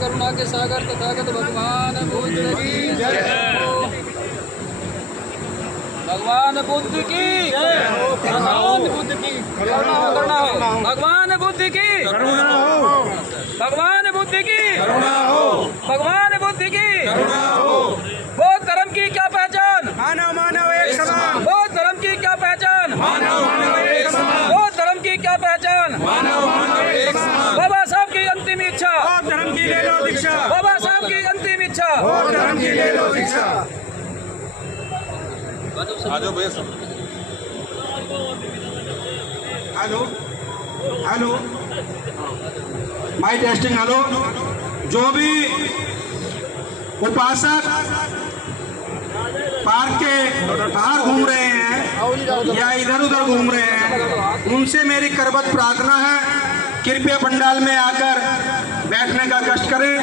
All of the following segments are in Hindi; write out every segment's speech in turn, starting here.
करुणा के सागर तथागत भगवान बुद्ध की जय। भगवान बुद्ध की भगवान बुद्ध की करुणा हो, भगवान बुद्ध की करुणा हो, भगवान बुद्ध की करुणा हो, भगवान बुद्ध की करुणा हो। बौद्ध धर्म की क्या पहचान? मानव मानव एक समान। बौद्ध धर्म की क्या पहचान? मानव मानव एक समान। बौद्ध धर्म की क्या पहचान? मानव मानव एक समान। बाबा साहब की अंतिम इच्छा। बौद्ध धर्म की ले लो दीक्षा। बाबा साहब की अंतिम इच्छा। बौद्ध धर्म की ले लो दीक्षा। आजो भैया सब। Hello hello mike testing. Hello, जो भी उपासक पार्क के बाहर घूम रहे हैं या इधर उधर घूम रहे हैं, उनसे मेरी करबद्ध प्रार्थना है, कृपया पंडाल में आकर बैठने का कष्ट करें।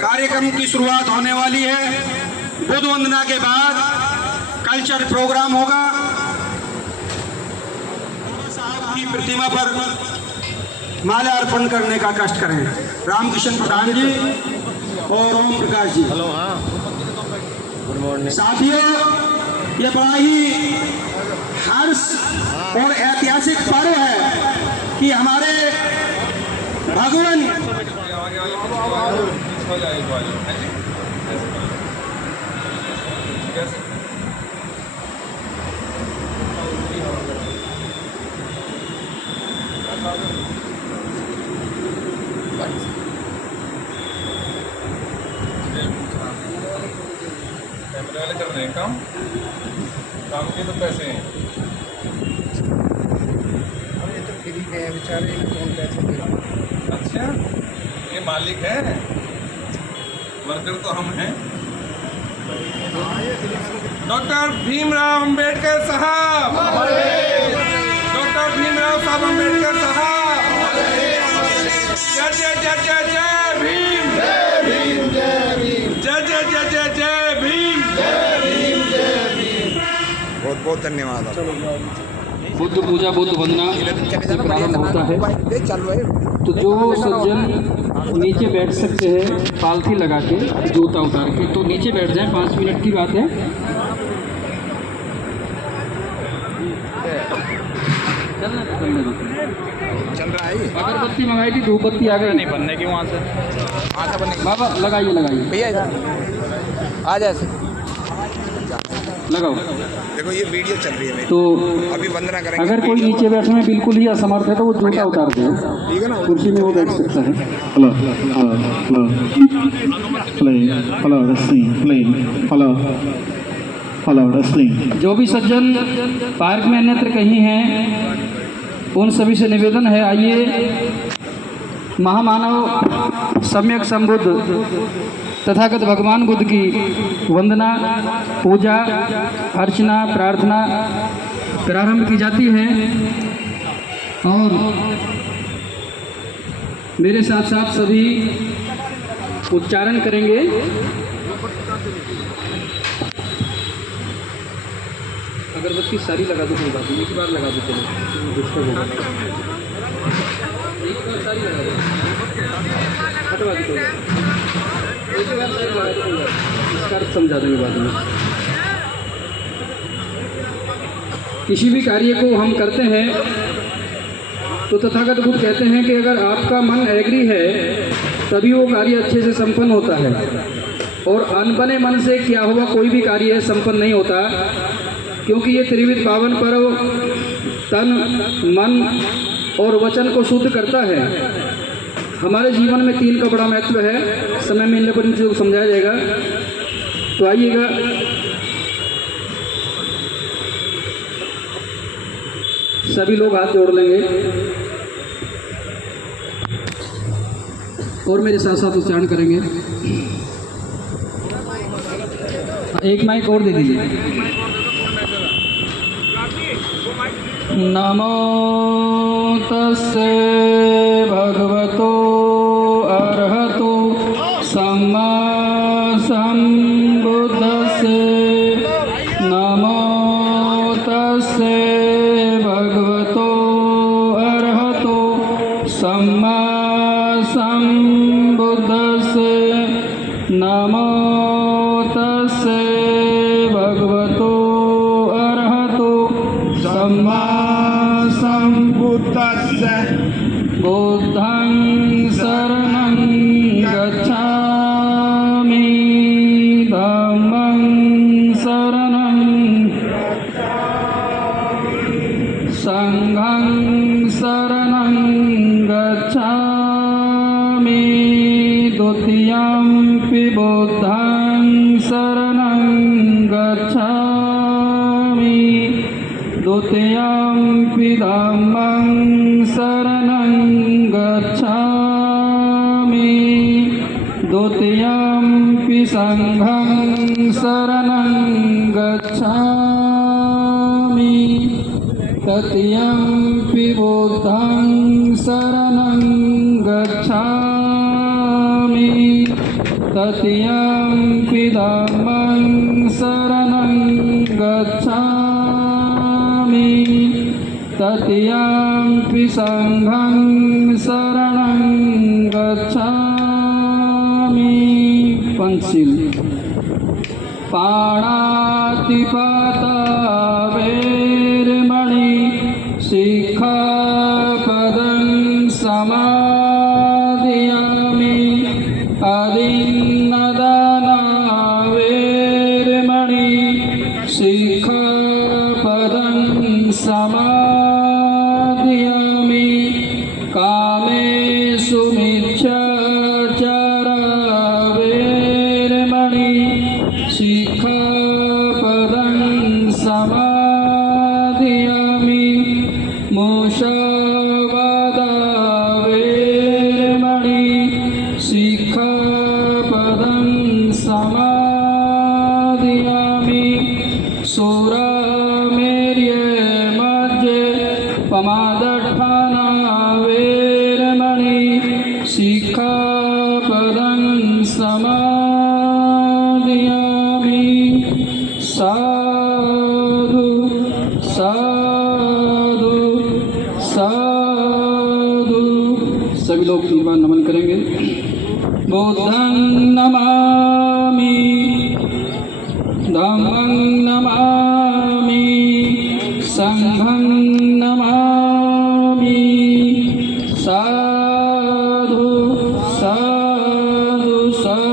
कार्यक्रम की शुरुआत होने वाली है। बुद्ध वंदना के बाद कल्चर प्रोग्राम होगा। साहब की प्रतिमा पर माला अर्पण करने का कष्ट करें। रामकिशन प्रधान जी और ओम प्रकाश जी। हेलो, हाँ, गुड मॉर्निंग साथियों, ये बड़ा ही हर्ष और ऐतिहासिक पर्व है कि हमारे भगवान कैमरे वाले कर रहे हैं काम के तो पैसे हैं। ये तो फ्री है बेचारे, कौन पैसे दे। अच्छा, ये मालिक है, वर्कर तो हम हैं। डॉक्टर भीमराव अंबेडकर साहब, डॉक्टर भीमराव साहब अंबेडकर साहब, जय जय जय जय जय भीम, जय भीम, जय भीम, जय जय जय जय जय भीम, जय भीम, जय भीम। बहुत बहुत धन्यवाद। बुद्ध पूजा बुद्ध वंदना से प्रारंभ होता है। तो जो सज्जन नीचे बैठ सकते हैं पालथी लगा के, जूता उतार के, तो नीचे बैठ जाएं। 5 मिनट की बात है। चल रहा है। अगरबत्ती मंगाई थी, धूपबत्ती आ गई। नहीं बनने की वहाँ से बनने बाबा लगाइए लगाइए, भैया आ जाए लगाओ। देखो ये वीडियो चल रही है मेरी, तो अभी वंदना करेंगे। अगर कोई नीचे बैठने में बिल्कुल ही असमर्थ है तो वो जूता उतार दे, ठीक है ना, कुर्सी में वो बैठ सकता है। Hello hello hello plane, hello wrestling plane, hello hello wrestling. जो भी सज्जन पार्क में अन्यत्र कहीं हैं, उन सभी से निवेदन है, आइए महामानव सम्यक संबुद्ध तथागत भगवान बुद्ध की वंदना, पूजा, अर्चना, प्रार्थना प्रारंभ की जाती है। और मेरे साथ साथ सभी उच्चारण करेंगे। अगरबत्ती सारी लगा दो, कोई बात नहीं, एक बार लगा दो, चलो डिस्टर्ब होगा। एक बार सारी लगा दो, हटवा दो, एक बार सारी लगा दो, इसका अर्थ समझा देंगे बाद में। किसी भी कार्य को हम करते हैं तो तथागत बुद्ध कहते हैं कि अगर आपका मन एग्री है तभी वो कार्य अच्छे से संपन्न होता है, और अनबने मन से किया हुआ कोई भी कार्य संपन्न नहीं होता, क्योंकि ये त्रिविध पावन पर्व तन, मन और वचन को शुद्ध करता है। हमारे जीवन में 3 का बड़ा महत्व है। समय मिलने पर इन चीज़ों को समझाया जाएगा। तो आइएगा, सभी लोग हाथ जोड़ लेंगे और मेरे साथ साथ उच्चारण करेंगे। एक माइक और दे दीजिए। नमो तस्से भगवतो अरहतो सम्मा सम्बुद्धस्से। नमो तस्से भगवतो अरहतो सम्मा सम्बुद्धस्से नमो तस्से भगवतो अरहतो सम्मा सम्बुद्धस्से बुद्धं शरणं गच्छामि धम्मं शरणं संघं शरणं गच्छामि द्वितीयंपि बुद्धं शरणं गच्छामि द्वितीयंपि धम्मं शरणं गच्छामि द्वितीयंपि संघं शरणं गच्छामि तृतीयंपि बुद्धं शरणं गच्छामि तृतीयंपि धम्मं शरणं गच्छामि तृतीयंपि संघं शरणं गच्छामि। पंचशील। पाणातिपाता वेरमणि शिक्षापदं समादयामि अदिन्नदाना वेरमणि शिक्षापदं समादयामि कामेषु मिथ्याचारा वेरमणि शिक्षापदं समादयामि मुषावादा वेरमणि शिक्षापदं समादयामि सुरामेर्ये मज्जे पमादठाना वेरमणि शिक्षापदं समादयामि। साधु साधु साधु। सभी लोग निर्वाण नमन करेंगे। बुद्धं नमामि धम्मं नमामि संघं नमामि। साधु साधु साधु।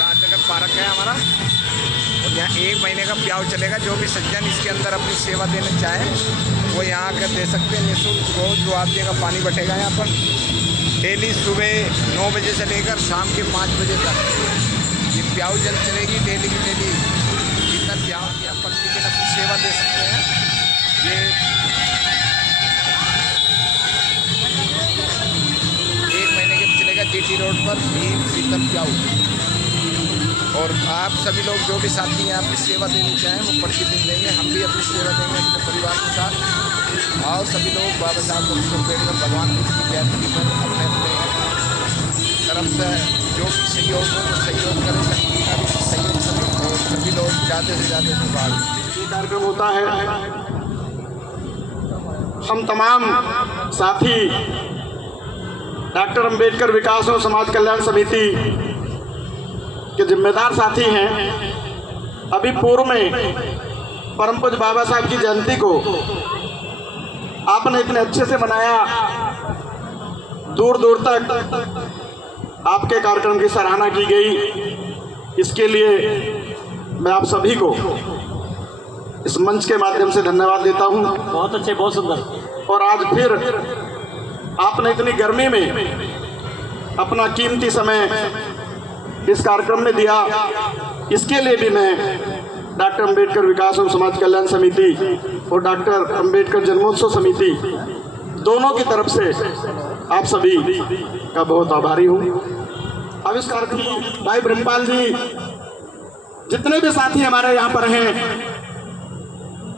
राजनगर पार्क है हमारा और यहाँ 1 महीने का प्याव चलेगा। जो भी सज्जन इसके अंदर अपनी सेवा देना चाहे वो यहाँ आकर दे सकते हैं निःशुल्क। रोज़ रुआबजे का पानी बटेगा यहाँ पर डेली सुबह 9 बजे से लेकर शाम के 5 बजे तक ये प्याव जल चलेगी डेली की डेली। जितना प्याव या प्रतिदिन अपनी सेवा दे सकते हैं। ये 1 महीने के चलेगा जीटी रोड पर भीम शीतल प्याव। और आप सभी लोग जो भी साथी हैं अपनी सेवा देनी चाहें वो प्रतिदिन देंगे। हम भी अपनी सेवा देंगे अपने परिवार के साथ। और सभी लोग बाबा साहब अम्बेडकर भगवान बुद्ध की जयंती पर अपने अपने तरफ से जो भी सहयोग हो वो सहयोग करें। सहयोग सभी लोग ज़्यादा से ज़्यादा भाग। ये कार्यक्रम होता है। हम तमाम साथी डॉक्टर अंबेडकर विकास और समाज कल्याण समिति के जिम्मेदार साथी हैं। अभी पूर्व में परम पूज्य बाबा साहब की जयंती को आपने इतने अच्छे से मनाया। दूर दूर तक आपके कार्यक्रम की सराहना की गई। इसके लिए मैं आप सभी को इस मंच के माध्यम से धन्यवाद देता हूं। बहुत अच्छे, बहुत सुंदर। और आज फिर आपने इतनी गर्मी में अपना कीमती समय इस कार्यक्रम में दिया। इसके लिए भी मैं डॉक्टर अंबेडकर विकास और समाज कल्याण समिति और डॉक्टर अंबेडकर जन्मोत्सव समिति दोनों की तरफ से आप सभी का बहुत आभारी हूँ। अब इस कार्यक्रम भाई ब्रह्मपाल जी, जितने भी साथी हमारे यहाँ पर हैं,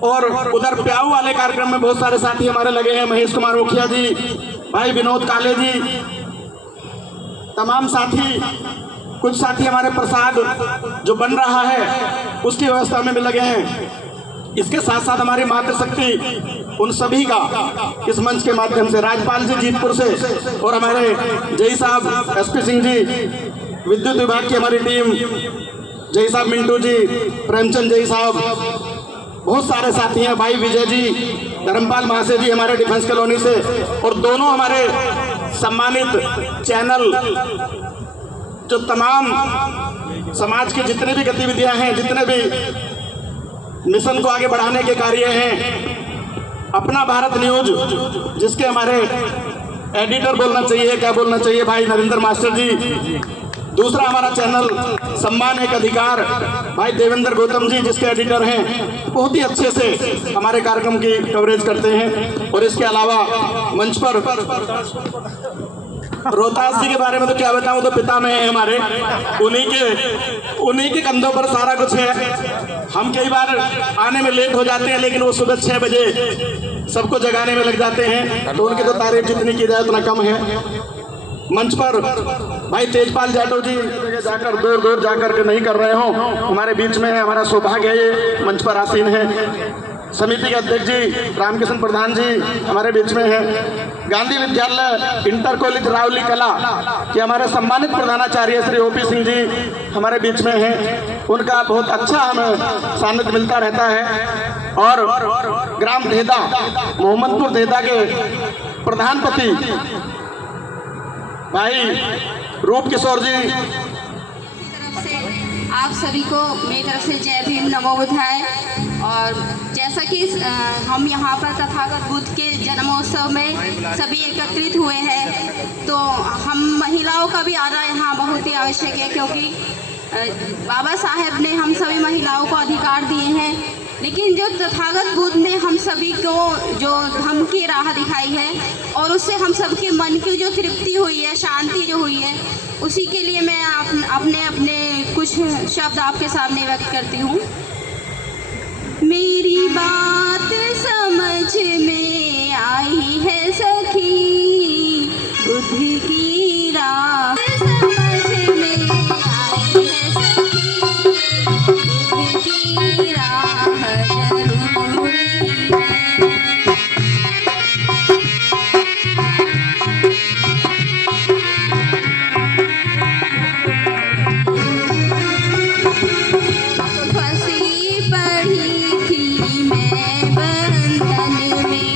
और उधर प्याऊ वाले कार्यक्रम में बहुत सारे साथी हमारे लगे हैं, महेश कुमार मुखिया जी, भाई विनोद काले जी, तमाम साथी, कुछ साथी हमारे प्रसाद जो बन रहा है उसकी व्यवस्था में भी लगे हैं। इसके साथ साथ हमारी मातृशक्ति उन सभी का इस मंच के माध्यम से, राजपाल जी जीतपुर से और हमारे जय साहब एसपी सिंह जी, विद्युत विभाग की हमारी टीम, जय साहब मिंटू जी, प्रेमचंद जय साहब, बहुत सारे साथी हैं, भाई विजय जी, धर्मपाल महाशय जी हमारे डिफेंस कॉलोनी से, और दोनों हमारे सम्मानित चैनल जो तमाम समाज की जितनी भी गतिविधियां हैं, जितने भी मिशन को आगे बढ़ाने के कार्य हैं, अपना भारत न्यूज जिसके हमारे एडिटर बोलना चाहिए, क्या बोलना चाहिए, भाई नरेंद्र मास्टर जी, दूसरा हमारा चैनल सम्मान एक अधिकार, भाई देवेंद्र गौतम जी जिसके एडिटर हैं, बहुत ही अच्छे से हमारे कार्यक्रम की कवरेज करते हैं। और इसके अलावा मंच पर रोहतास जी के बारे में तो क्या बताऊं, तो पिता में है हमारे, उन्हीं के कंधों पर सारा कुछ है। हम कई बार आने में लेट हो जाते हैं, लेकिन वो सुबह 6 बजे सबको जगाने में लग जाते हैं, तो उनकी तो तारीफ जितनी की जाए उतना कम है। मंच पर भाई तेजपाल जाटव जी जाकर दूर दूर जाकर के नहीं कर रहे हो, हमारे बीच में है, हमारा सौभाग्य है ये मंच पर आसीन है। समिति के अध्यक्ष जी रामकिशन प्रधान जी हमारे बीच में है। गांधी विद्यालय इंटर कॉलेज रावली कला के हमारे सम्मानित प्रधानाचार्य श्री ओपी सिंह जी हमारे बीच में हैं, उनका बहुत अच्छा हमें सानिध्य मिलता रहता है। और ग्राम देहदा, मोहम्मदपुर देहदा के प्रधानपति भाई रूप किशोर जी, आप सभी को मेरी तरफ से जय भीम, नमो बुद्धाय। और जैसा कि हम यहाँ पर तथागत बुद्ध के जन्मोत्सव में सभी एकत्रित हुए हैं, तो हम महिलाओं का भी आना यहाँ बहुत ही आवश्यक है, क्योंकि बाबा साहेब ने हम सभी महिलाओं को अधिकार दिए हैं, लेकिन जो तथागत बुद्ध ने हम सभी को जो धम्म की राह दिखाई है और उससे हम सबके मन की जो तृप्ति हुई है, शांति जो हुई है, उसी के लिए मैं अपने कुछ शब्द आपके सामने व्यक्त करती हूँ। मेरी बात समझ में आई है सखी, बुद्ध की राह समझ में आई है सखी, बुद्ध की राह जरूरी है। फंसी पड़ी थी मैं बंधन में,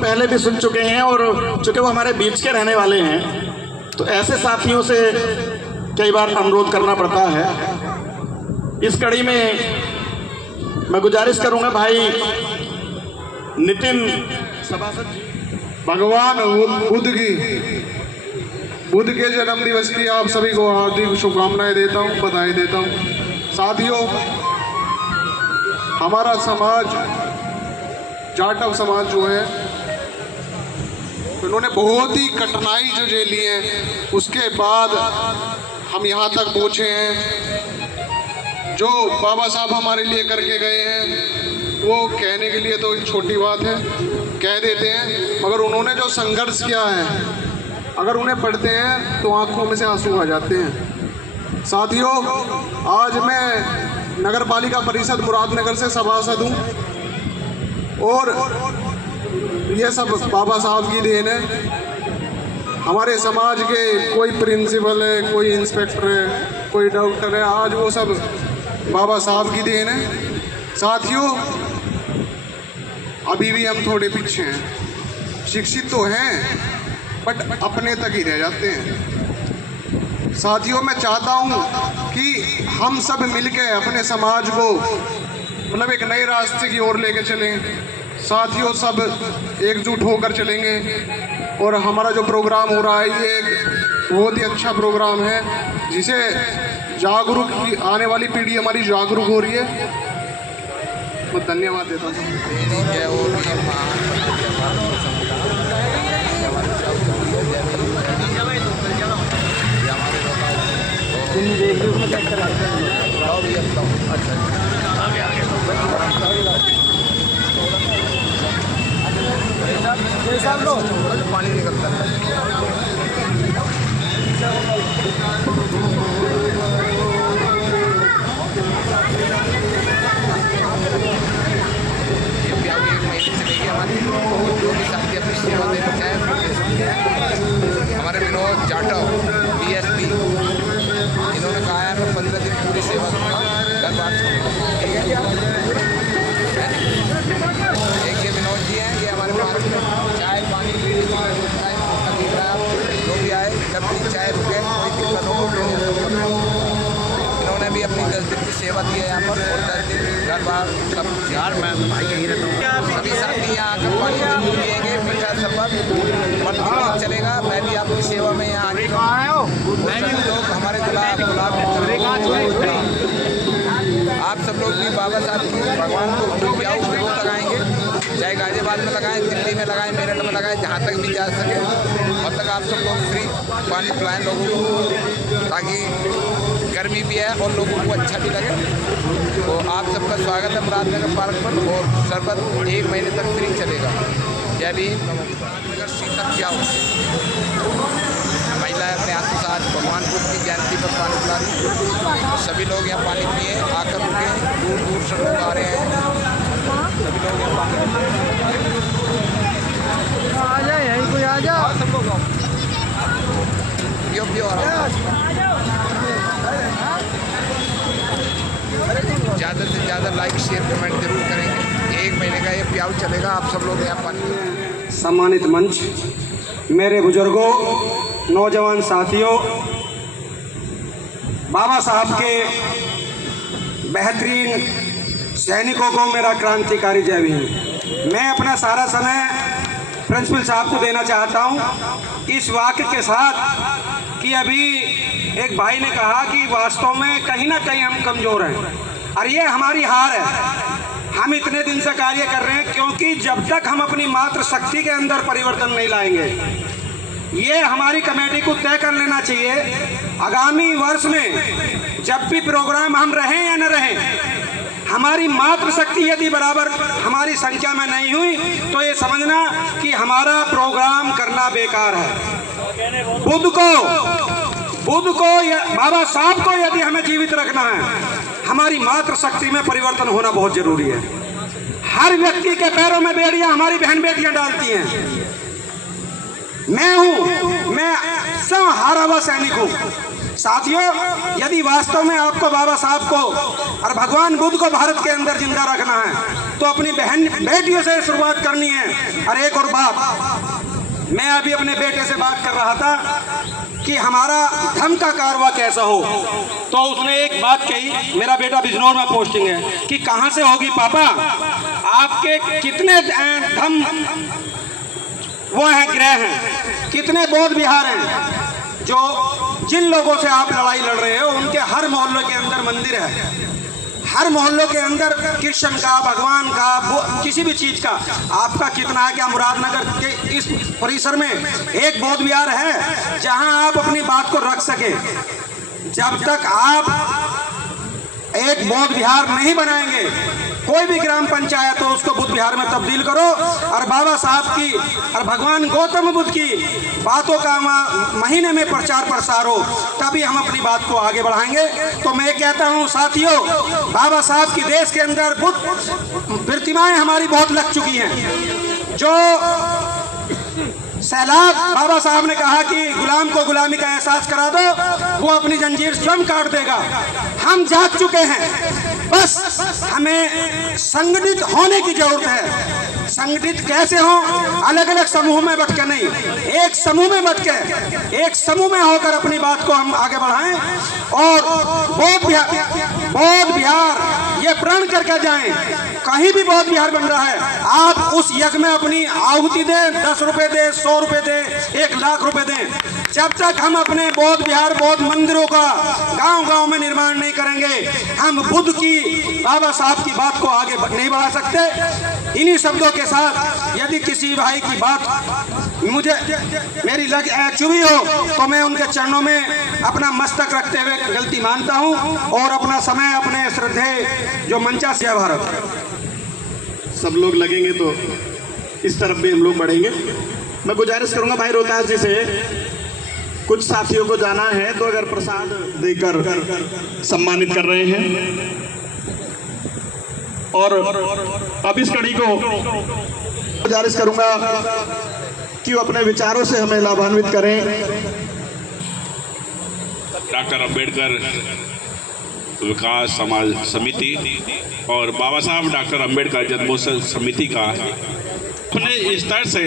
पहले भी सुन चुके हैं और चूंकि वो हमारे बीच के रहने वाले हैं, तो ऐसे साथियों से कई बार अनुरोध करना पड़ता है। इस कड़ी में मैं गुजारिश करूंगा भाई नितिन सभासद जी, भगवान बुद्ध के जन्म दिवस की आप सभी को हार्दिक शुभकामनाएं देता हूं, बधाई देता हूं। साथियों, हमारा समाज जाटव समाज जो है, उन्होंने बहुत ही कठिनाई जो झेली है, उसके बाद हम यहाँ तक पहुँचे हैं। जो बाबा साहब हमारे लिए करके गए हैं वो कहने के लिए तो एक छोटी बात है, कह देते हैं, मगर उन्होंने जो संघर्ष किया है, अगर उन्हें पढ़ते हैं तो आंखों में से आंसू आ जाते हैं। साथियों, आज मैं नगर पालिका परिषद मुरादनगर से सभासद हूँ और ये सब बाबा साहब की देन है। हमारे समाज के कोई प्रिंसिपल है, कोई इंस्पेक्टर है, कोई डॉक्टर है, आज वो सब बाबा साहब की देन है। साथियों, अभी भी हम थोड़े पीछे हैं, शिक्षित तो हैं बट अपने तक ही रह जाते हैं। साथियों, मैं चाहता हूँ कि हम सब मिलकर अपने समाज को मतलब एक नए रास्ते की ओर लेके चलें। साथियों, सब एकजुट होकर चलेंगे और हमारा जो प्रोग्राम हो रहा है ये एक बहुत ही अच्छा प्रोग्राम है, जिसे जागरूक की आने वाली पीढ़ी हमारी जागरूक हो रही है। मैं धन्यवाद देता हूँ। पानी निकलता है। ये प्याज एक महीने चलेगी हमारी, जो भी साथी अपनी सेवा देना चाहें वो दे सकते हैं। हमारे विनोद जाटव DSP, इन्होंने कहा है मैं 15 दिन पूरी सेवा दूँगा, घर बार ठीक है क्या? एक ये विनोद जी हैं, ये हमारे पास चाय पानी जो भी आए, जब भी चाय रुके, कोई दिक्कत हो, इन्होंने भी अपनी 10 दिन की सेवा दी है यहाँ पर और 10 दिन घर बार सब यार मैं भाई यहीं रहता हूँ। सभी साथी यहाँ आकर पानी जरूर पिएंगे, मीठा शरबत और चलेगा। मैं भी आपकी सेवा में यहाँ सभी लोग हमारे गुलाब आप सब लोग भी बाबा साहब की भगवान को प्याऊ जरूर लगाएंगे, चाहे गाजियाबाद में लगाएं, दिल्ली में लगाएं, मेरठ में लगाएं, जहाँ तक भी जा सके अब तक आप सब लोग फ्री पानी पिलाएं लोगों को, ताकि गर्मी भी है और लोगों को अच्छा भी लगे। तो आप सबका स्वागत है मुरादनगर पार्क पर और शरबत 1 महीने तक फ्री चलेगा। जय भीम। मुरादनगर शीतल प्याऊ महिलाएं अपने हाथों से आज भगवान बुद्ध की जयंती पर पानी पिला रही हैं। सभी लोग यहाँ पानी पिए, आकर रुके, दूर दूर से लोग आ रहे हैं, सभी लोग यहाँ आ जाए, यहीं कोई आ जाओ, सब लोग पियो आ रहा है। ज़्यादा से ज़्यादा लाइक शेयर कमेंट जरूर करेंगे। 1 महीने का ये प्याऊ चलेगा, आप सब लोग यहाँ पानी। सम्मानित मंच, मेरे बुजुर्गों, नौजवान साथियों, बाबा साहब के बेहतरीन सैनिकों को मेरा क्रांतिकारी जय भीम। मैं अपना सारा समय प्रिंसिपल साहब को देना चाहता हूं इस वाक्य के साथ कि अभी एक भाई ने कहा कि वास्तव में कहीं ना कहीं हम कमज़ोर हैं और ये हमारी हार है। हम इतने दिन से कार्य कर रहे हैं क्योंकि जब तक हम अपनी मातृ शक्ति के अंदर परिवर्तन नहीं लाएंगे, ये हमारी कमेटी को तय कर लेना चाहिए आगामी वर्ष में जब भी प्रोग्राम हम रहें या न रहें, हमारी मात्र शक्ति यदि बराबर हमारी संख्या में नहीं हुई तो ये समझना कि हमारा प्रोग्राम करना बेकार है। बुध को बाबा साहब को यदि हमें जीवित रखना है, हमारी मात्र शक्ति में परिवर्तन होना बहुत जरूरी है। हर व्यक्ति के पैरों में बेड़ियां हमारी बहन बेटियां डालती हैं। मैं सब हारा हुआ सैनिक हूँ। साथियों, यदि वास्तव में आपको बाबा साहब को और भगवान बुद्ध को भारत के अंदर जिंदा रखना है तो अपनी बहन बेटियों से शुरुआत करनी है। और एक और बात, मैं अभी अपने बेटे से बात कर रहा था कि हमारा धर्म का कारवा कैसा हो, तो उसने एक बात कही, मेरा बेटा बिजनौर में पोस्टिंग है, कि कहाँ से होगी पापा, आपके कितने धर्म वो हैं ग्रह हैं, कितने बौद्ध विहार हैं, जो जिन लोगों से आप लड़ाई लड़ रहे हो उनके हर मोहल्लों के अंदर मंदिर है, हर मोहल्लों के अंदर कृष्ण का, भगवान का, किसी भी चीज का आपका कितना है? क्या मुरादनगर के इस परिसर में एक बौद्ध विहार है जहां आप अपनी बात को रख सके? जब तक आप एक बौद्ध विहार नहीं बनाएंगे, कोई भी ग्राम पंचायत हो उसको बुद्ध विहार में तब्दील करो और बाबा साहब की और भगवान गौतम बुद्ध की बातों का महीने में प्रचार प्रसार हो, तभी हम अपनी बात को आगे बढ़ाएंगे। तो मैं कहता हूं साथियों, बाबा साहब की देश के अंदर बुद्ध प्रतिमाएं हमारी बहुत लग चुकी हैं। जो सैलाब बाबा साहब ने कहा कि गुलाम को गुलामी का एहसास करा दो, वो अपनी जंजीर स्वयं काट देगा। हम जाग चुके हैं, बस हमें संगठित होने की जरूरत है। संगठित कैसे हो? अलग अलग समूह में बट के नहीं, एक समूह में बट के, एक समूह में होकर अपनी बात को हम आगे बढ़ाएं और बौद्ध विहार ये प्रण करके जाएं। कहीं भी बौद्ध विहार बन रहा है, आप उस यज्ञ में अपनी आहुति दें, 10 रुपए दें, 100 रुपए दें, 1 लाख रुपए दें। जब तक हम अपने बौद्ध विहार, बौद्ध मंदिरों का गांव-गांव में निर्माण नहीं करेंगे, हम बुद्ध की, बाबा साहब की बात को आगे नहीं बढ़ा सकते। इन्हीं शब्दों के साथ यदि किसी भाई की बात मुझे मेरी चुभी हो तो मैं उनके चरणों में अपना मस्तक रखते हुए गलती मानता हूं और अपना समय अपने श्रद्धेय जो मंचा से भारत। सब लोग लगेंगे तो इस तरफ भी हम लोग बढ़ेंगे। मैं गुजारिश करूंगा भाई रोहतास जी से, कुछ साथियों को जाना है तो अगर प्रसाद देकर सम्मानित कर रहे हैं, और अब इस कड़ी को गुजारिश करूंगा कि वो अपने विचारों से हमें लाभान्वित करें। डॉक्टर अंबेडकर विकास समाज समिति और बाबा साहब डॉक्टर अंबेडकर जन्मोत्सव समिति का अपने स्तर से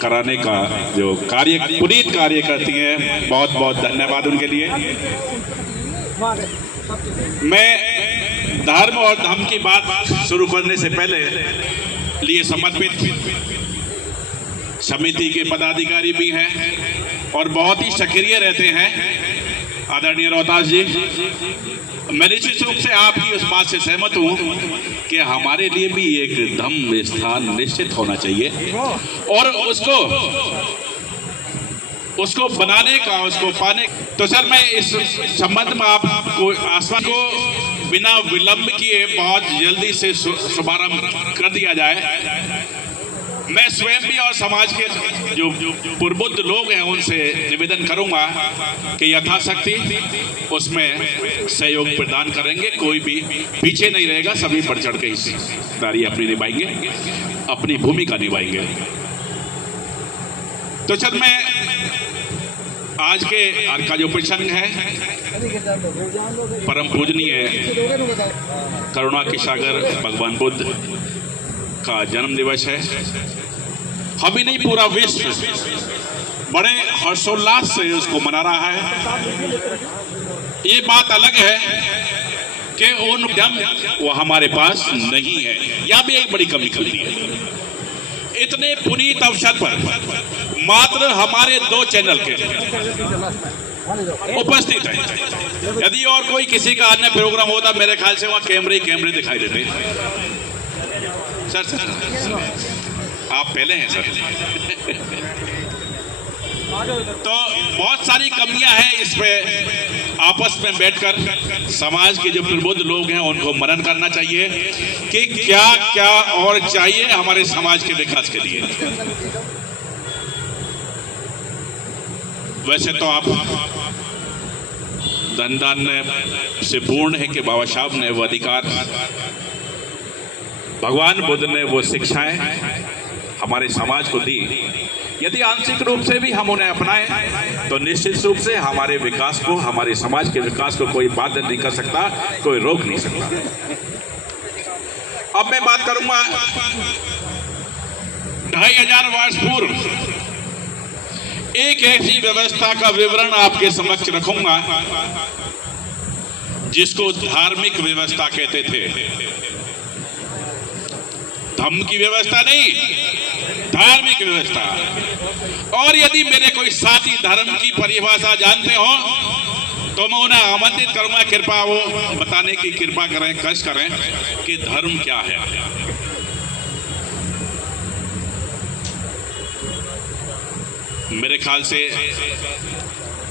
कराने का जो कार्य, पुनीत कार्य करती हैं, बहुत बहुत धन्यवाद उनके लिए। मैं धर्म और धर्म की बात शुरू करने से पहले लिए समर्पित समिति के पदाधिकारी भी हैं और बहुत ही सक्रिय रहते हैं आदरणीय रोहतास जी। मैं निश्चित रूप से आपकी उस बात से सहमत हूँ कि हमारे लिए भी एक धम्म स्थान निश्चित होना चाहिए और उसको बनाने का, उसको पाने। तो सर, मैं इस संबंध में आपको आश्वासन को बिना विलंब किए बहुत जल्दी से शुभारंभ कर दिया जाए। मैं स्वयं भी और समाज के जो प्रबुद्ध लोग हैं उनसे निवेदन करूंगा कि यथाशक्ति उसमें सहयोग प्रदान करेंगे, कोई भी पीछे नहीं रहेगा, सभी बढ़ चढ़ के हिस्सेदारी अपनी निभाएंगे, अपनी भूमिका निभाएंगे। तो चल, मैं आज के का जो प्रसंग है, परम पूजनीय करुणा के सागर भगवान बुद्ध का जन्म दिवस है। हम ही नहीं, पूरा विश्व बड़े हर्षोल्लास से उसको मना रहा है। ये बात अलग है कि उन जम वो हमारे पास नहीं है, यह भी एक बड़ी कमी है। इतने पुनीत अवसर पर मात्र हमारे 2 चैनल के उपस्थित है। यदि और कोई किसी का अन्य प्रोग्राम होता, मेरे ख्याल से वहाँ कैमरे दिखाई देते। सर आप पहले हैं सर। तो बहुत सारी कमियां हैं, इस पे आपस में बैठकर समाज के जो प्रबुद्ध लोग हैं उनको मनन करना चाहिए कि क्या क्या और चाहिए हमारे समाज के विकास के लिए। वैसे तो आप धन से पूर्ण है कि बाबा साहब ने वो अधिकार, भगवान बुद्ध ने वो शिक्षाएं हमारे समाज को दी। यदि आंशिक रूप से भी हम उन्हें अपनाएं तो निश्चित रूप से हमारे विकास को, हमारे समाज के विकास को कोई बाधित नहीं कर सकता, कोई रोक नहीं सकता। अब मैं बात करूंगा 2500 वर्ष पूर्व एक ऐसी व्यवस्था का विवरण आपके समक्ष रखूंगा जिसको धार्मिक व्यवस्था कहते थे। धर्म की व्यवस्था नहीं, धार्मिक व्यवस्था। और यदि मेरे कोई साथी धर्म की परिभाषा जानते हो तो मैं उन्हें आमंत्रित करूंगा, कृपया वो बताने की कृपा करें, कष्ट करें कि धर्म क्या है। मेरे ख्याल से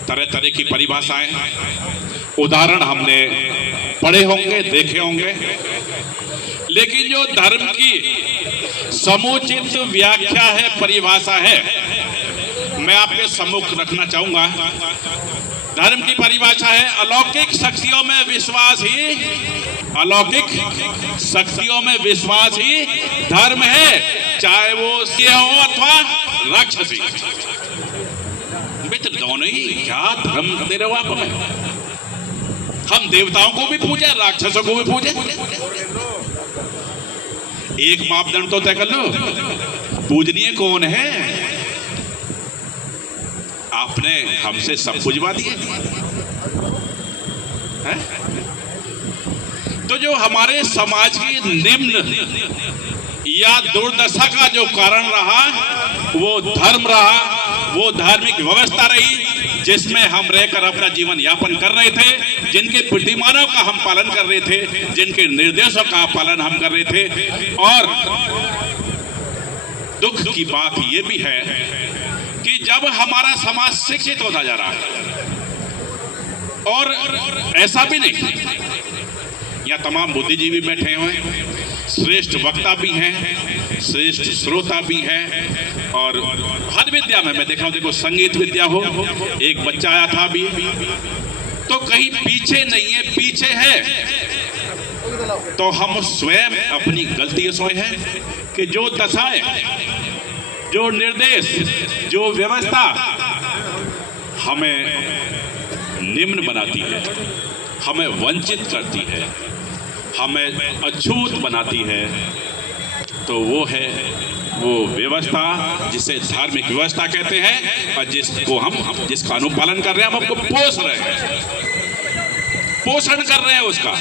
तरह तरह की परिभाषाएं, उदाहरण हमने पढ़े होंगे, देखे होंगे, लेकिन जो धर्म की समुचित व्याख्या है, परिभाषा है, मैं आपके सम्मुख रखना चाहूंगा। धर्म की परिभाषा है अलौकिक शक्तियों में विश्वास ही, अलौकिक शक्तियों में विश्वास ही धर्म है, चाहे वो से हो अथवा राक्षसी। मित्र दोनों ही क्या धर्म दे रहे हो आप हमें? हम देवताओं को भी पूजे, राक्षसों को भी पूजे। एक मापदंड तो तय कर लो, पूजनीय कौन है? आपने हमसे सब पूजवा दिए हैं? तो जो हमारे समाज की निम्न या दुर्दशा का जो कारण रहा वो धर्म रहा, वो धार्मिक व्यवस्था रही जिसमें हम रहकर अपना जीवन यापन कर रहे थे, जिनके प्रतिमानों का हम पालन कर रहे थे, जिनके निर्देशों का पालन हम कर रहे थे। और दुख की बात ये भी है कि जब हमारा समाज शिक्षित होता जा रहा है, और ऐसा भी नहीं, यहाँ तमाम बुद्धिजीवी बैठे हुए हैं, श्रेष्ठ वक्ता भी हैं, श्रेष्ठ श्रोता भी हैं, और हर विद्या में मैं देखा हूं, देखो संगीत विद्या हो, एक बच्चा आया था अभी, तो कहीं पीछे नहीं है, पीछे है। तो हम स्वयं अपनी गलती सोए हैं कि जो दशाएं, जो निर्देश, जो व्यवस्था हमें निम्न बनाती है, हमें वंचित करती है, हमें अछूत बनाती है, तो वो है वो व्यवस्था जिसे धार्मिक व्यवस्था कहते हैं, और जिसका अनुपालन कर रहे हैं, हम आपको पोष रहे हैं, पोषण कर रहे हैं उसका।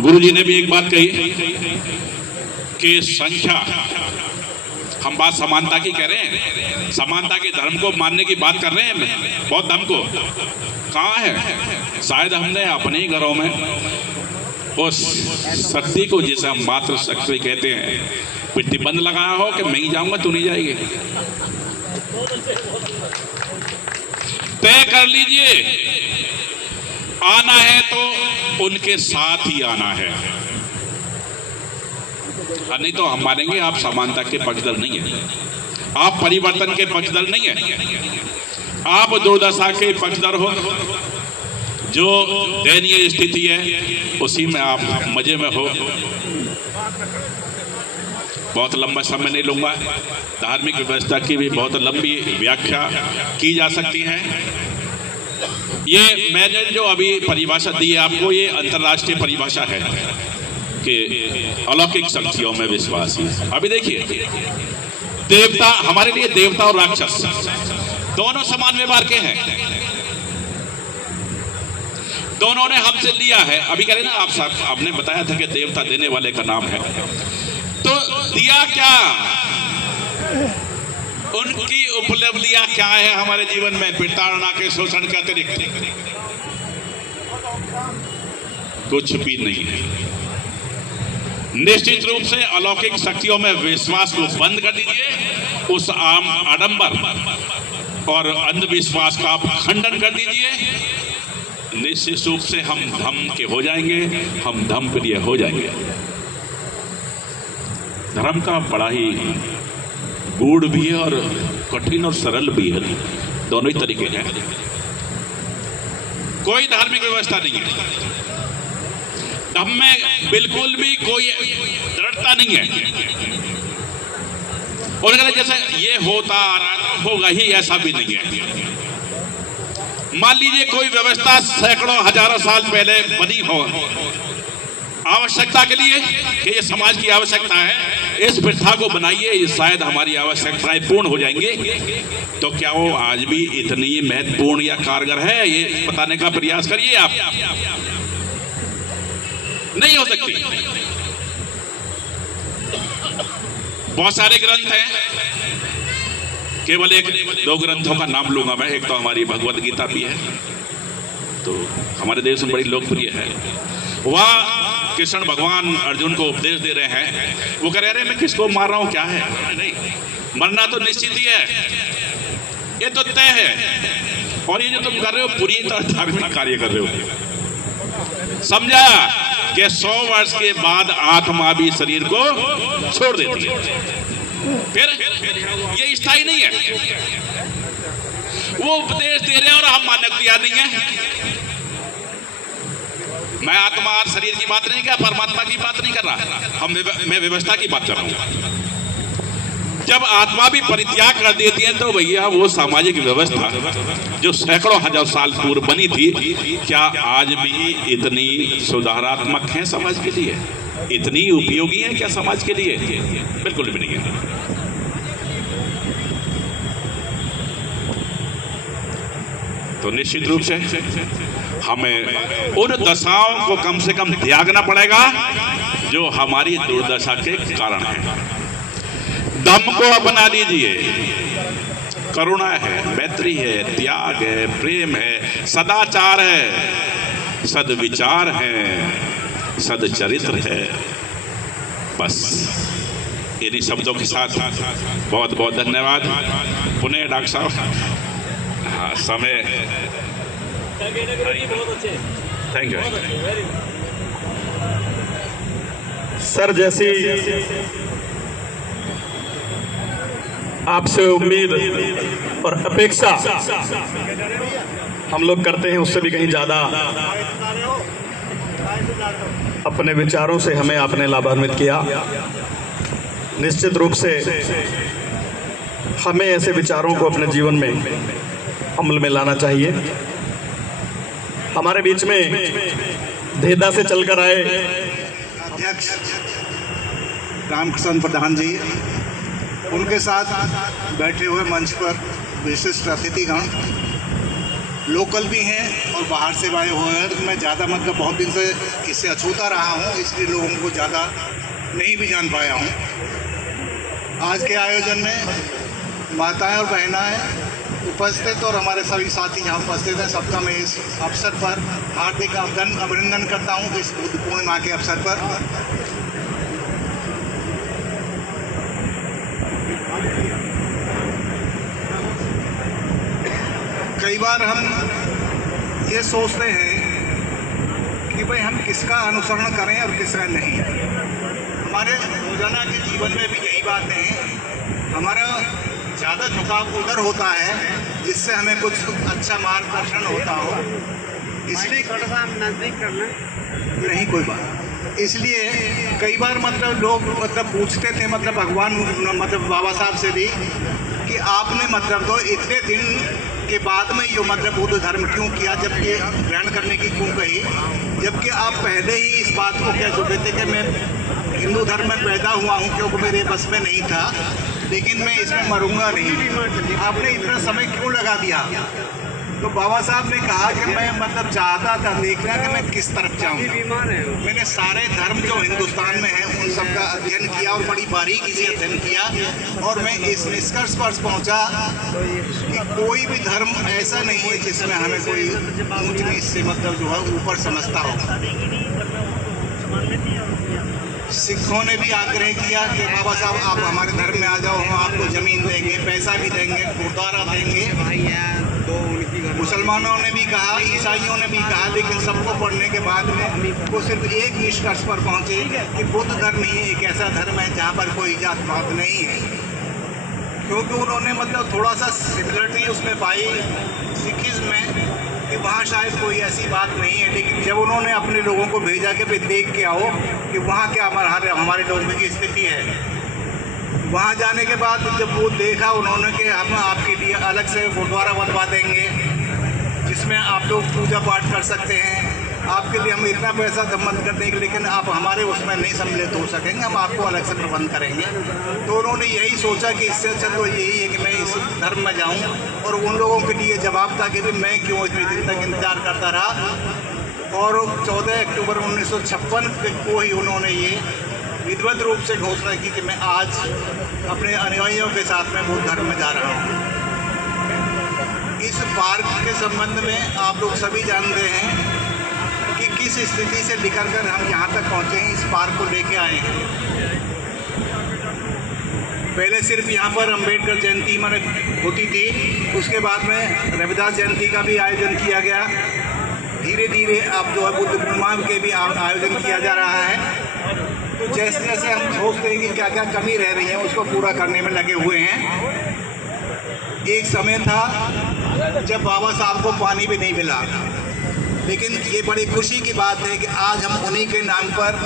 गुरुजी ने भी एक बात कही कि संख्या, हम बात समानता की कह रहे हैं, समानता के धर्म को मानने की बात कर रहे हैं, बौद्ध धर्म को कहाँ है? शायद हमने अपने ही घरों में उस शक्ति को, जिसे हम मात्र शक्ति कहते हैं, प्रतिबंध लगाया हो कि मैं ही जाऊंगा तू नहीं जाएगी। तय कर लीजिए, आना है तो उनके साथ ही आना है, नहीं तो हम मानेंगे आप समानता के पक्षधर नहीं है, आप परिवर्तन के पक्षधर नहीं है, आप दुर्दशा के पक्षधर हो। जो दयनीय स्थिति है उसी में आप मजे में हो। बहुत लंबा समय नहीं लूंगा, धार्मिक व्यवस्था की भी बहुत लंबी व्याख्या की जा सकती है। ये मैंने जो अभी परिभाषा दी है आपको, ये अंतर्राष्ट्रीय परिभाषा है कि अलौकिक शक्तियों में विश्वास है। अभी देखिए, देवता, हमारे लिए देवता और राक्षस दोनों समान व्यवहार के हैं, दोनों ने हमसे लिया है। अभी कह रहे ना आप साहब, आपने बताया था कि देवता देने वाले का नाम है, तो दिया क्या, उनकी उपलब्धियां क्या है हमारे जीवन में? प्रताड़ना के शोषण के अतिरिक्त कुछ भी नहीं है। निश्चित रूप से अलौकिक शक्तियों में विश्वास को बंद कर दीजिए, उस आम आडंबर और अंधविश्वास का आप खंडन कर दीजिए। निश्चित रूप से हम धम के हो जाएंगे, हम धम प्रिय हो जाएंगे। धर्म का बड़ा ही गूढ़ भी है और कठिन और सरल भी है, दोनों ही तरीके हैं। कोई धार्मिक व्यवस्था नहीं है, धर्म में बिल्कुल भी कोई दृढ़ता नहीं है। और अगर जैसे ये होता आ रहा तो होगा ही, ऐसा भी नहीं है। मान लीजिए कोई व्यवस्था सैकड़ों हजारों साल पहले बनी हो आवश्यकता के लिए कि ये समाज की आवश्यकता है, इस प्रथा को बनाइए, शायद हमारी आवश्यकताएं पूर्ण हो जाएंगे। तो क्या वो आज भी इतनी महत्वपूर्ण या कारगर है, ये बताने का प्रयास करिए आप। नहीं हो सकती। बहुत सारे ग्रंथ हैं, केवल एक दो ग्रंथों का नाम लूंगा मैं। एक तो हमारी भगवत गीता भी है, तो हमारे देश में बड़ी लोकप्रिय है। वहाँ कृष्ण भगवान अर्जुन को उपदेश दे रहे हैं, वो कह रहे मैं किसको मार रहा हूँ, क्या है, नहीं मरना तो निश्चित ही है, ये तो तय है। और ये जो तुम कर रहे हो पूरी तरह धार्मिक कार्य कर रहे हो। समझा कि 100 वर्ष के बाद आत्मा भी शरीर को छोड़ देती है, फिर ये स्थायी नहीं है। वो उपदेश दे रहे हैं और हम मानने को तैयार नहीं है। मैं आत्मा और शरीर की बात नहीं कर, परमात्मा की बात नहीं कर रहा, मैं व्यवस्था की बात कर रहा हूं। जब आत्मा भी परित्याग कर देती है तो भैया वो सामाजिक व्यवस्था जो सैकड़ों हजार साल पूर्व बनी थी, क्या आज भी इतनी सुधारात्मक है समाज के लिए, इतनी उपयोगी है क्या समाज के लिए? बिल्कुल भी नहीं है। तो निश्चित रूप से हमें उन दशाओं को कम से कम त्यागना पड़ेगा जो हमारी दुर्दशा के कारण है। दम को अपना लीजिए, करुणा है, मैत्री है, त्याग है, प्रेम है, सदाचार है, सद्विचार है, सदचरित्र है। बस इन्हीं शब्दों के साथ बहुत बहुत धन्यवाद। पुनः डॉक्टर साहब, हाँ समय, थैंक यू सर। जैसी आपसे उम्मीद और अपेक्षा हम लोग करते हैं, उससे भी कहीं ज़्यादा अपने विचारों से हमें आपने लाभान्वित किया। निश्चित रूप से हमें ऐसे विचारों को अपने जीवन में अमल में लाना चाहिए। हमारे बीच में धेदा से चलकर आए अध्यक्ष रामकृष्ण प्रधान जी, उनके साथ बैठे हुए मंच पर विशिष्ट अतिथिगण, लोकल भी हैं और बाहर से आए हुए हैं। मैं ज़्यादा मतलब बहुत दिन से इससे अछूता रहा हूँ, इसलिए लोगों को ज़्यादा नहीं भी जान पाया हूँ। आज के आयोजन में माताएं और बहनाएं उपस्थित और हमारे सभी साथी यहाँ उपस्थित हैं, सबका मैं इस अवसर पर हार्दिक अभिनंदन करता हूँ। इस बुद्ध पूर्णिमा के अवसर पर कई बार हम ये सोचते हैं कि भाई हम किसका अनुसरण करें और किसका नहीं। हमारे रोजाना के जीवन में भी यही बातें हैं। हमारा ज़्यादा झुकाव उधर होता है जिससे हमें कुछ अच्छा मार्गदर्शन होता हो, इसलिए नजदीक करना नहीं कोई बात। इसलिए कई बार मतलब लोग मतलब पूछते थे मतलब भगवान मतलब बाबा साहब से भी कि आपने मतलब तो इतने दिन के बाद में ये मतलब बुद्ध धर्म क्यों किया, जबकि ग्रहण करने की क्यों कही, जबकि आप पहले ही इस बात को कह चुके थे कि मैं हिंदू धर्म में पैदा हुआ हूँ क्योंकि मेरे बस में नहीं था, लेकिन मैं इसमें मरूंगा नहीं। आपने इतना समय क्यों लगा दिया? तो बाबा साहब ने कहा कि मैं मतलब चाहता था देखना कि मैं किस तरफ जाऊँगा। मैंने सारे धर्म जो हिंदुस्तान में हैं उन सब का अध्ययन किया और बड़ी बारीकी से अध्ययन किया, और मैं इस निष्कर्ष पर पहुँचा कि कोई भी धर्म ऐसा नहीं है जिसमें हमें कोई ऊंच नीच से मतलब जो है ऊपर समझता हो। सिखों ने भी आग्रह किया कि बाबा साहब आप हमारे धर्म में आ जाओ, हम आपको ज़मीन देंगे, पैसा भी देंगे, गुरुद्वारा देंगे। मुसलमानों ने भी कहा, ईसाइयों ने भी कहा, लेकिन सबको पढ़ने के बाद में वो सिर्फ एक निष्कर्ष पर पहुँचे कि बुद्ध धर्म ही एक ऐसा धर्म है जहाँ पर कोई जात पात नहीं है। क्योंकि उन्होंने मतलब थोड़ा सा सिमिलरिटी उसमें पाई सिखिज़्म में कि वहाँ शायद कोई ऐसी बात नहीं है। लेकिन जब उन्होंने अपने लोगों को भेजा कि भाई देख के आओ कि वहाँ क्या हमारे लोगों की स्थिति है, वहाँ जाने के बाद जब वो देखा उन्होंने कि हम आपके लिए अलग से गुरुद्वारा बनवा देंगे जिसमें आप लोग पूजा पाठ कर सकते हैं, आपके लिए हम इतना पैसा दमन कर देंगे, लेकिन आप हमारे उसमें नहीं सम्मिलित हो सकेंगे, हम आपको अलग से प्रबंध करेंगे। तो उन्होंने यही सोचा कि इससे अच्छा तो यही है कि मैं इस धर्म में जाऊं, और उन लोगों के लिए जवाब था कि भाई मैं क्यों इतने दिन तक इंतज़ार करता रहा। और 14 अक्टूबर 1956 को ही उन्होंने ये विधिवत रूप से घोषणा की कि मैं आज अपने अनुयायियों के साथ में बौद्ध धर्म में जा रहा हूँ। इस पार्क के संबंध में आप लोग सभी जानते हैं कि किस स्थिति से निकल कर हम यहाँ तक पहुँचे हैं, इस पार्क को लेके आए हैं। पहले सिर्फ यहाँ पर अंबेडकर जयंती होती थी, उसके बाद में रविदास जयंती का भी आयोजन किया गया। धीरे धीरे अब जो है बुद्ध पूर्णिमा के भी आयोजन किया जा रहा है। तो जैसे जैसे हम सोचते हैं कि क्या क्या कमी रह रही है उसको पूरा करने में लगे हुए हैं। एक समय था जब बाबा साहब को पानी भी नहीं मिला, लेकिन ये बड़ी खुशी की बात है कि आज हम उन्हीं के नाम पर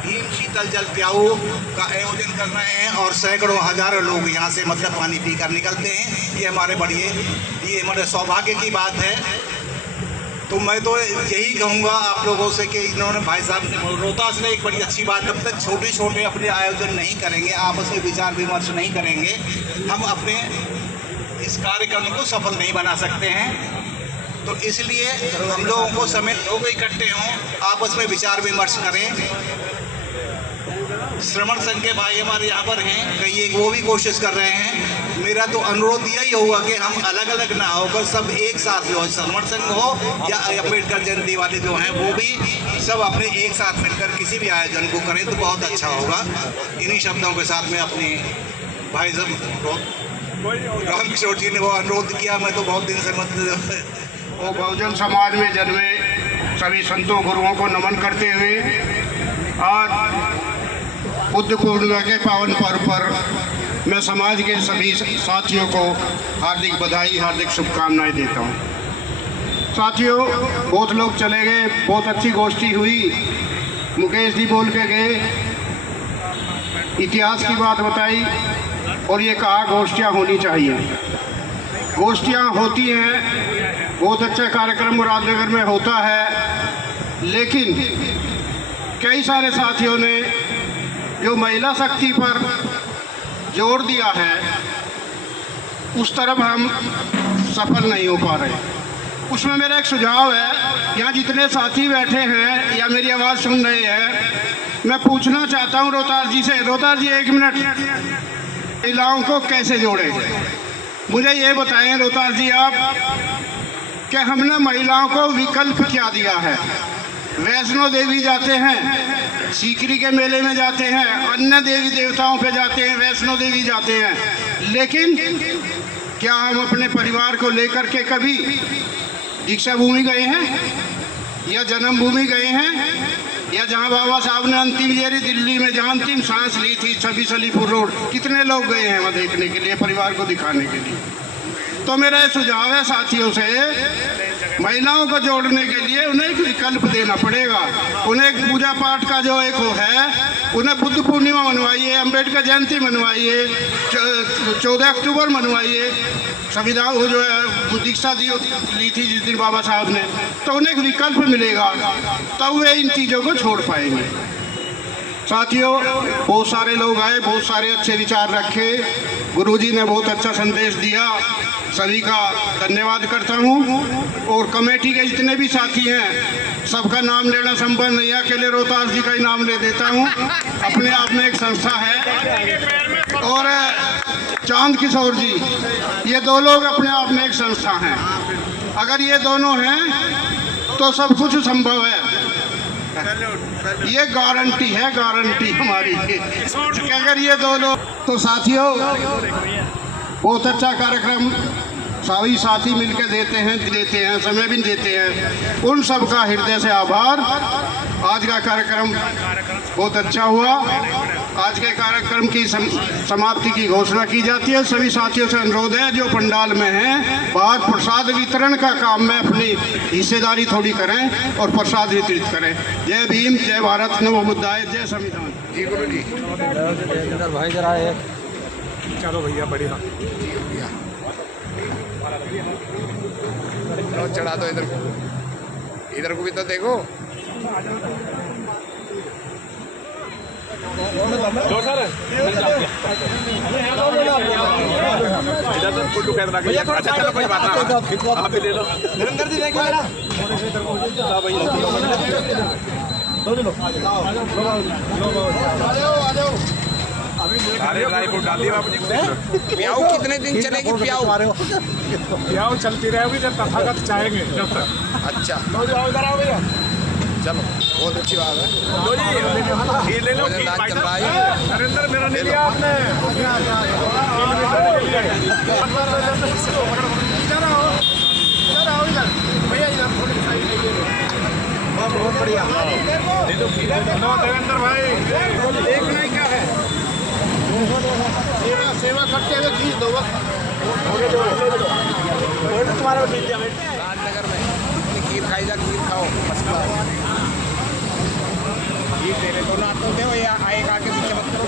भीम शीतल जल प्याऊ का आयोजन कर रहे हैं और सैकड़ों हजारों लोग यहाँ से मतलब पानी पीकर निकलते हैं। ये हमारे सौभाग्य की बात है। तो मैं तो यही कहूँगा आप लोगों से कि इन्होंने भाई साहब रोहतास ने एक बड़ी अच्छी बात, जब तक छोटे छोटे अपने आयोजन नहीं करेंगे, आपस में विचार विमर्श नहीं करेंगे, हम अपने इस कार्यक्रम को सफल नहीं बना सकते हैं। तो इसलिए हम लोगों को समय लोग इकट्ठे हों, आपस में विचार विमर्श करें। श्रमण संघ के भाई हमारे यहाँ पर हैं, कई एक वो भी कोशिश कर रहे हैं। मेरा तो अनुरोध यही होगा कि हम अलग अलग ना होकर सब एक साथ जो है, श्रमण संघ हो या अम्बेडकर जयंती वाले जो हैं वो भी सब अपने एक साथ मिलकर किसी भी आयोजन को करें तो बहुत अच्छा होगा। इन्हीं शब्दों के साथ में अपने भाई साहब राम किशोर जी ने वो अनुरोध किया, मैं तो बहुत दिन से मतलब वो बहुजन समाज में जन्मे सभी संतों गुरुओं को नमन करते हुए आज बुद्ध पूर्णिमा के पावन पर्व पर मैं समाज के सभी साथियों को हार्दिक बधाई, हार्दिक शुभकामनाएं देता हूं। साथियों, बहुत लोग चले गए, बहुत अच्छी गोष्ठी हुई, मुकेश जी बोल के गए, इतिहास की बात बताई और ये कहा गोष्ठियाँ होनी चाहिए। गोष्ठियाँ होती हैं, बहुत अच्छा कार्यक्रम मुरादनगर में होता है, लेकिन कई सारे साथियों ने जो महिला शक्ति पर जोर दिया है उस तरफ हम सफल नहीं हो पा रहे। उसमें मेरा एक सुझाव है, यहाँ जितने साथी बैठे हैं या मेरी आवाज़ सुन रहे हैं, मैं पूछना चाहता हूँ रोहतास जी से। रोहतास जी, एक मिनट, महिलाओं को कैसे जोड़ें? मुझे ये बताएं रोहतास जी आप कि हमने महिलाओं को विकल्प क्या दिया है? वैष्णो देवी जाते हैं, सीकरी के मेले में जाते हैं, अन्य देवी देवताओं पे जाते हैं, वैष्णो देवी जाते हैं, लेकिन क्या हम अपने परिवार को लेकर के कभी दीक्षा भूमि गए हैं या जन्मभूमि गए हैं या जहां बाबा साहब ने अंतिम यारी दिल्ली में जहां अंतिम सांस ली थी, छब्बीस सलीपुर रोड, कितने लोग गए हैं वहाँ देखने के लिए, परिवार को दिखाने के लिए? तो मेरा सुझाव है साथियों से, महिलाओं को जोड़ने के लिए उन्हें एक विकल्प देना पड़ेगा। उन्हें एक पूजा पाठ का जो एक हो है, उन्हें बुद्ध पूर्णिमा मनवाइए, अम्बेडकर जयंती मनवाइए, 14 अक्टूबर मनवाइए, संविधान वो जो है दीक्षा ली थी जिस दिन बाबा साहब ने, तो उन्हें एक विकल्प मिलेगा, तब वे इन चीज़ों को छोड़ पाएंगे। साथियों, बहुत सारे लोग आए, बहुत सारे अच्छे विचार रखे, गुरुजी ने बहुत अच्छा संदेश दिया, सभी का धन्यवाद करता हूं। और कमेटी के जितने भी साथी हैं, सबका नाम लेना संभव नहीं है, अकेले रोहतास जी का ही नाम ले देता हूं। अपने आप में एक संस्था है। और चांद किशोर जी, ये दो लोग अपने आप में एक संस्था हैं। अगर ये दोनों हैं तो सब कुछ संभव है। ये गारंटी है, गारंटी हमारी कि अगर ये दोनों। तो साथियों, बहुत अच्छा कार्यक्रम सभी साथी मिलकर देते हैं, समय भी देते हैं। उन सब का हृदय से आभार। आज का कार्यक्रम बहुत अच्छा हुआ। आज के कार्यक्रम की समाप्ति की घोषणा की जाती है। सभी साथियों से अनुरोध है जो पंडाल में हैं, बाहर प्रसाद वितरण का काम में अपनी हिस्सेदारी थोड़ी करें और प्रसाद वितरित करें। जय भीम, जय भारत, नमो बुद्धाय, जय संविधान। जी गुरु जी। भाई जरा चलो भैया, बढ़िया। चढ़ा दो इधर, इधर को भी तो देखो। फोटो कैद रख लिया। अच्छा चलो कोई बात नहीं, आप भी ले लो। नरेंद्र जी देखो जरा। सारे ड्राई फ्रूट डाल दिए बाबू जी को। प्याऊ कितने दिन चलेगी? प्याऊ चलती रहेगी जब तथागत चाहेंगे, जब तक। अच्छा, इधर आओ भैया। चलो, बहुत अच्छी बात है। खीर ले लो, भोजन नाच चल रहा है। नरेंद्र मेरा नहीं लिया आपने। बहुत बढ़िया। देवेंद्र भाई, एक नहीं क्या है, सेवा करते हुए खींच दो। राजनगर में अपनी खीर खाई जा, खीर खाओ, फर्स्ट क्लास। खीर दे रहे दोनों हाथों दे, या आएगा आगे पीछे मत करो।